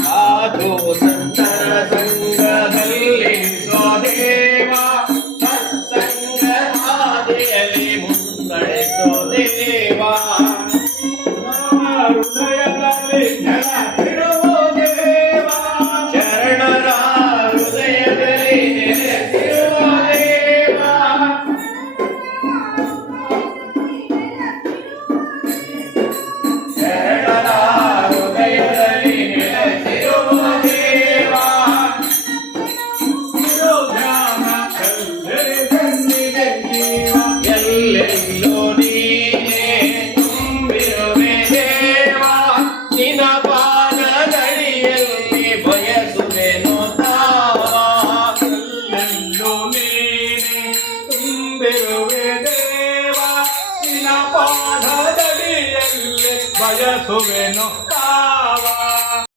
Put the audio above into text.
ಸಾಧು ಸಂತರ ಸಂಘದಲ್ಲಿ ಸ್ವದೇವ ಸತ್ಸಂಗ ಹಾದಿಯಲ್ಲಿ ಮುನ್ನಡೆಸೋ ದೇವ ಹೃದಯದಲ್ಲಿ ನೆಲೆಸಿರುವ ದೇವ ಶರಣರ ಹೃದಯದಲ್ಲಿ ನೆಲೆಸಿರುವ ದೇವ ಶರಣರ ಹೃದಯದಲ್ಲಿ ನೆಲೆಸಿರುವ ದೇವ ಎಲ್ಲೆಲ್ಲೋ ನೀನೇ ತುಂಬಿರುವೆ ದೇವ ನಿನ ಪಾದದಡಿಯಲ್ಲಿ ಬಯಸುವೆನು ತಾವ ಎಲ್ಲೆಲ್ಲೋ ನೀನೇ ತುಂಬಿರುವೆ ದೇವ ನಿನ ಪಾದದಡಿಯಲ್ಲಿ ಬಯಸುವೆನು ತಾವ